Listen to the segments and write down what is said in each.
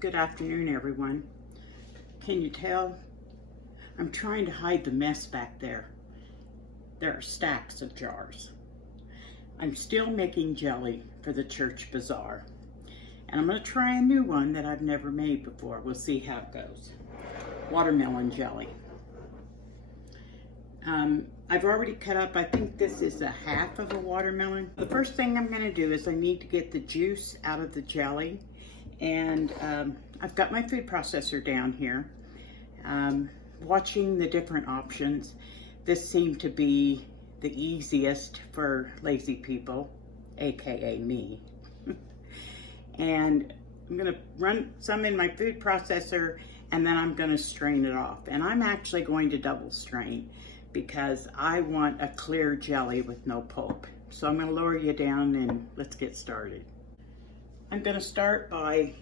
Good afternoon, everyone. Can you tell? I'm trying to hide the mess back there. There are stacks of jars. I'm still making jelly for the church bazaar. And I'm going to try a new one that I've never made before. We'll see how it goes. Watermelon jelly. I've already cut up, I think this is a half of a watermelon. The first thing I'm going to do is I need to get the juice out of the jelly. And I've got my food processor down here. Watching the different options, this seemed to be the easiest for lazy people, aka me. And I'm gonna run some in my food processor and then I'm gonna strain it off. And I'm actually going to double strain because I want a clear jelly with no pulp. So I'm gonna lower you down and let's get started. I'm gonna start by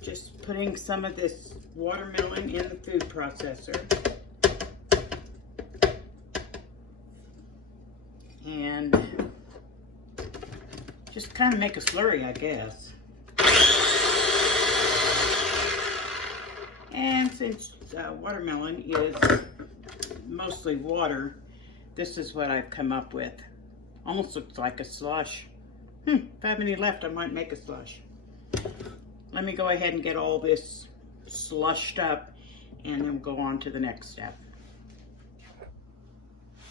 just putting some of this watermelon in the food processor. And just kind of make a slurry, I guess. And since watermelon is mostly water, this is what I've come up with. Almost looks like a slush. If I have any left, I might make a slush. Let me go ahead and get all this slushed up and then we'll go on to the next step.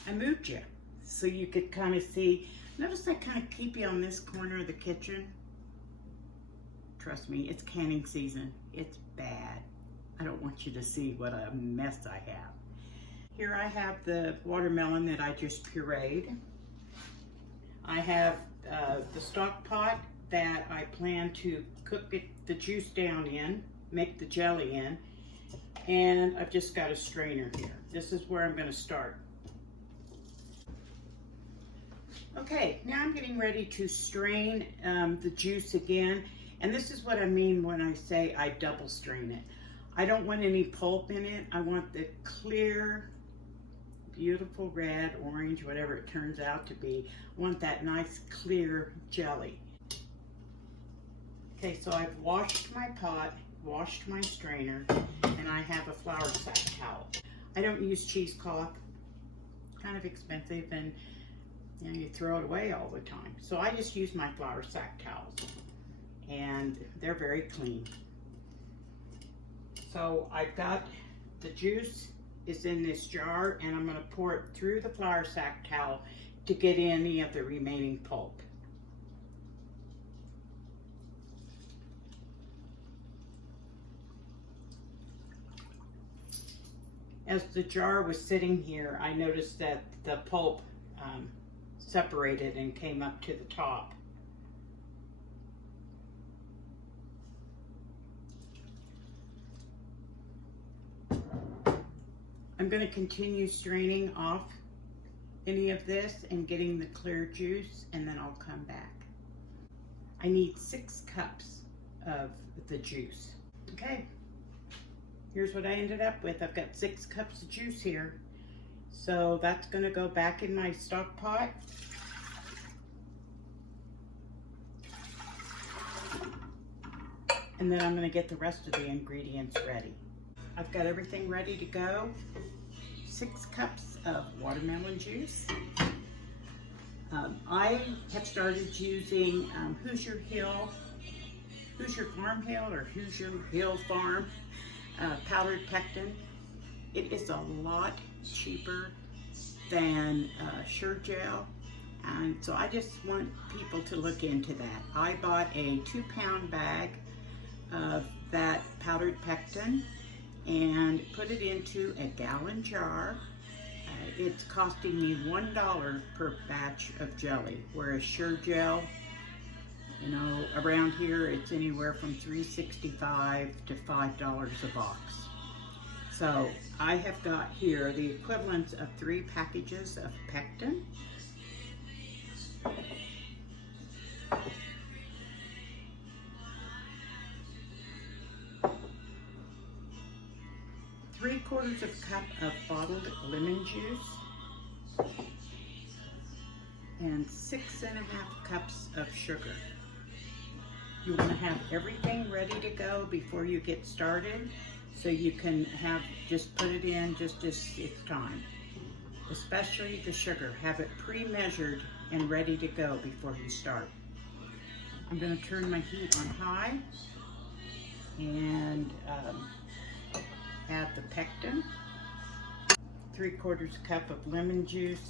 I moved you so you could kind of see. Notice I kind of keep you on this corner of the kitchen. Trust me, it's canning season. It's bad. I don't want you to see what a mess I have. Here I have the watermelon that I just pureed. I have the stock pot that I plan to cook the juice down in, make the jelly in, and I've just got a strainer here. This is where I'm going to start. Okay, now I'm getting ready to strain the juice again, and this is what I mean when I say I double strain it. I don't want any pulp in it. I want the clear, beautiful red, orange, whatever it turns out to be. I want that nice clear jelly. Okay, so I've washed my pot, washed my strainer, and I have a flour sack towel. I don't use cheesecloth. Kind of expensive, and you throw it away all the time. So I just use my flour sack towels, and they're very clean. So I've got the juice is in this jar, and I'm going to pour it through the flour sack towel to get any of the remaining pulp. As the jar was sitting here, I noticed that the pulp separated and came up to the top. I'm going to continue straining off any of this and getting the clear juice, and then I'll come back. I need 6 cups of the juice. Okay. Here's what I ended up with. I've got 6 cups of juice here. So that's going to go back in my stock pot. And then I'm going to get the rest of the ingredients ready. I've got everything ready to go. 6 cups of watermelon juice. I have started using Hoosier Farm Hill or Hoosier Hill Farm powdered pectin. It is a lot cheaper than Sure Gel, and so I just want people to look into that. I bought a 2-pound bag of that powdered pectin and put it into a gallon jar. It's costing me $1 per batch of jelly, whereas Sure Gel, you know, around here it's anywhere from $3.65 to $5 a box. So I have got here the equivalent of 3 packages of pectin. Three-quarters of a cup of bottled lemon juice and 6.5 cups of sugar. You want to have everything ready to go before you get started, so you can just put it in just as it's time. Especially the sugar. Have it pre-measured and ready to go before you start. I'm going to turn my heat on high and add the pectin, 3/4 cup of lemon juice,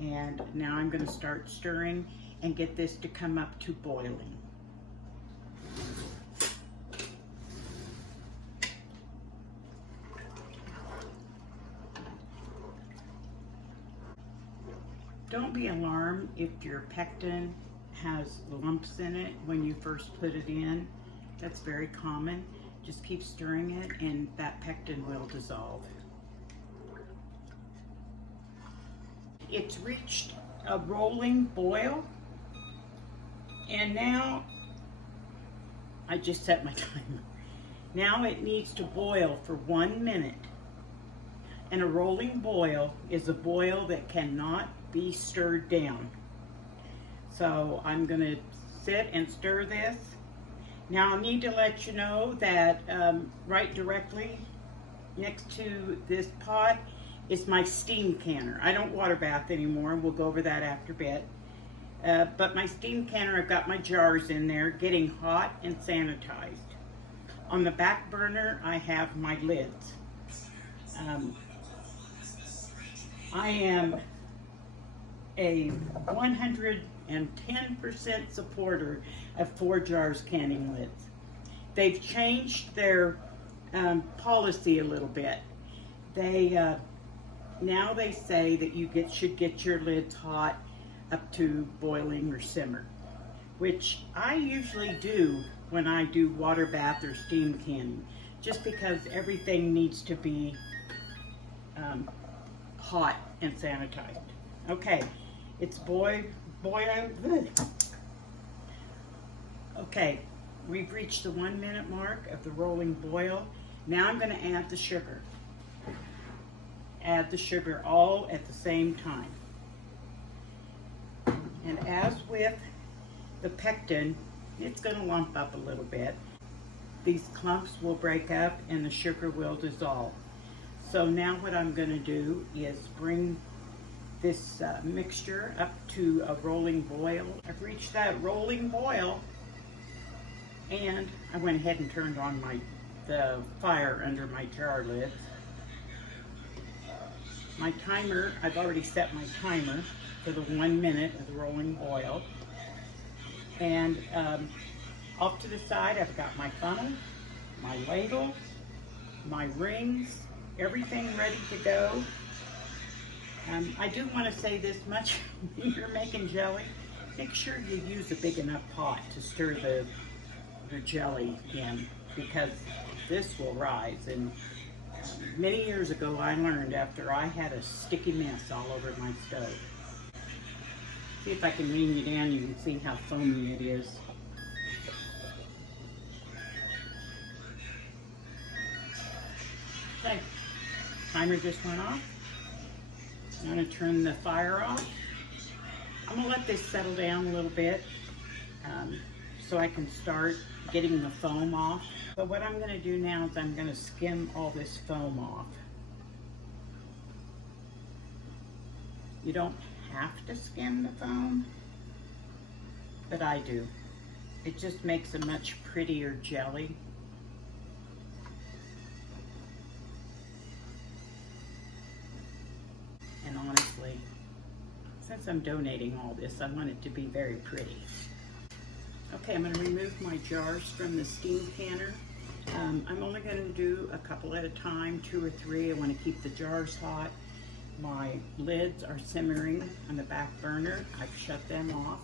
and now I'm going to start stirring and get this to come up to boiling. Don't be alarmed if your pectin has lumps in it when you first put it in. That's very common. Just keep stirring it and that pectin will dissolve. It's reached a rolling boil, and now I just set my timer. Now it needs to boil for 1 minute. And a rolling boil is a boil that cannot be stirred down. So I'm going to sit and stir this. Now I need to let you know that right directly next to this pot is my steam canner. I don't water bath anymore. We'll go over that after a bit. But my steam canner, I've got my jars in there getting hot and sanitized. On the back burner, I have my lids. I am a 110% supporter of ForJars canning lids. They've changed their policy a little bit. Now they say that you should get your lids hot up to boiling or simmer, which I usually do when I do water bath or steam canning, just because everything needs to be hot and sanitized. Okay, it's boiling. Okay, we've reached the 1 minute mark of the rolling boil. Now I'm going to add the sugar. Add the sugar all at the same time. And as with the pectin, it's going to lump up a little bit. These clumps will break up and the sugar will dissolve. So now what I'm going to do is bring this mixture up to a rolling boil. I've reached that rolling boil, and I went ahead and turned on the fire under my jar lids. My timer, I've already set my timer for the 1 minute of the rolling boil. And off to the side, I've got my funnel, my ladle, my rings, everything ready to go. I do want to say this much: when you're making jelly, make sure you use a big enough pot to stir the jelly in, because this will rise. And many years ago I learned, after I had a sticky mess all over my stove. See if I can lean you down, you can see how foamy it is. Okay, timer just went off. I'm going to turn the fire off. I'm going to let this settle down a little bit so I can start getting the foam off. But what I'm going to do now is I'm going to skim all this foam off. You don't have to skim the foam, but I do. It just makes a much prettier jelly. And honestly, since I'm donating all this, I want it to be very pretty. Okay, I'm going to remove my jars from the steam canner. I'm only going to do a couple at a time, 2 or 3. I want to keep the jars hot. My lids are simmering on the back burner. I've shut them off.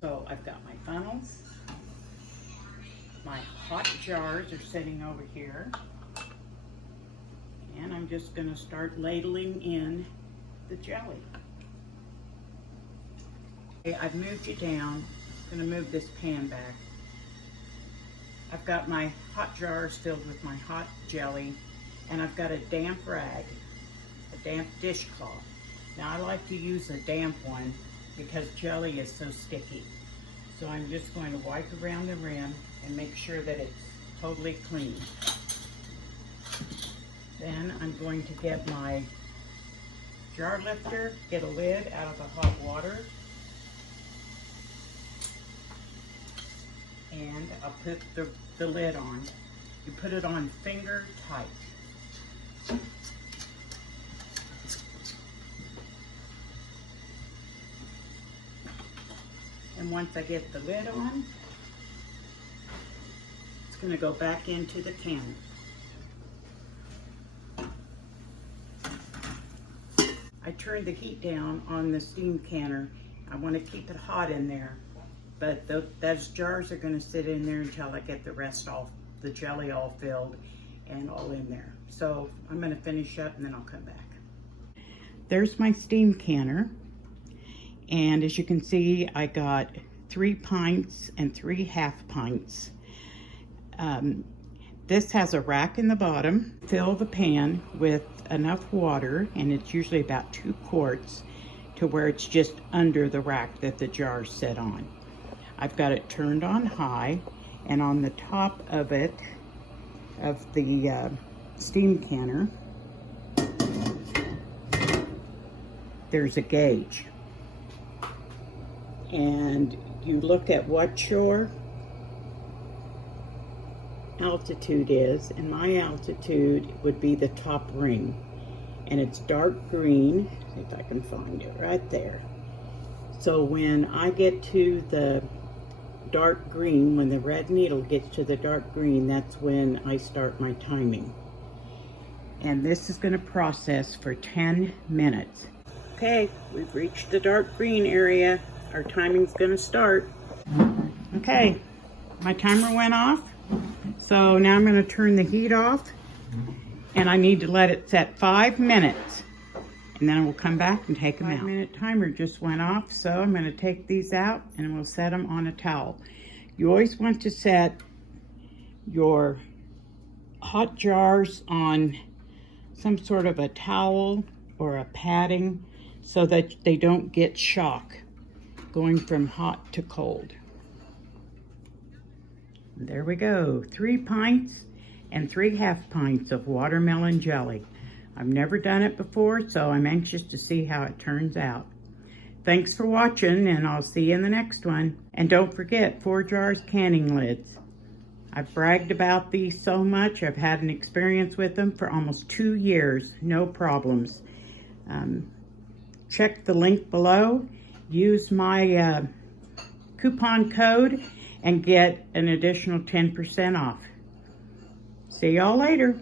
So I've got my funnels. My hot jars are sitting over here. And I'm just going to start ladling in the jelly. Okay, I've moved you down. I'm going to move this pan back. I've got my hot jars filled with my hot jelly, and I've got a damp rag, a damp dishcloth. Now I like to use a damp one because jelly is so sticky. So I'm just going to wipe around the rim and make sure that it's totally clean. Then I'm going to get my jar lifter, get a lid out of the hot water, and I'll put the lid on. You put it on finger tight. And once I get the lid on, it's going to go back into the can. I turned the heat down on the steam canner. I want to keep it hot in there, but those jars are going to sit in there until I get the rest all, the jelly all filled and all in there. So I'm going to finish up and then I'll come back. There's my steam canner. And as you can see, I got 3 pints and 3 half pints. This has a rack in the bottom. Fill the pan with enough water, and it's usually about 2 quarts, to where it's just under the rack that the jars sit on. I've got it turned on high, and on the top of it, of the steam canner, there's a gauge. And you look at what your altitude is, and my altitude would be the top ring, and it's dark green. See if I can find it right there. So when I get to the dark green, when the red needle gets to the dark green, that's when I start my timing. And this is going to process for 10 minutes. Okay, we've reached the dark green area. Our timing's going to start. Okay, my timer went off. So now I'm going to turn the heat off, and I need to let it set 5 minutes, and then I will come back and take them out. 5-minute timer just went off, so I'm going to take these out and we'll set them on a towel. You always want to set your hot jars on some sort of a towel or a padding so that they don't get shock going from hot to cold. There we go, 3 pints and 3 half pints of watermelon jelly. I've never done it before, so I'm anxious to see how it turns out. Thanks for watching, and I'll see you in the next one. And don't forget, ForJars canning lids. I've bragged about these so much. I've had an experience with them for almost 2 years, no problems. Check the link below. Use my coupon code and get an additional 10% off. See y'all later.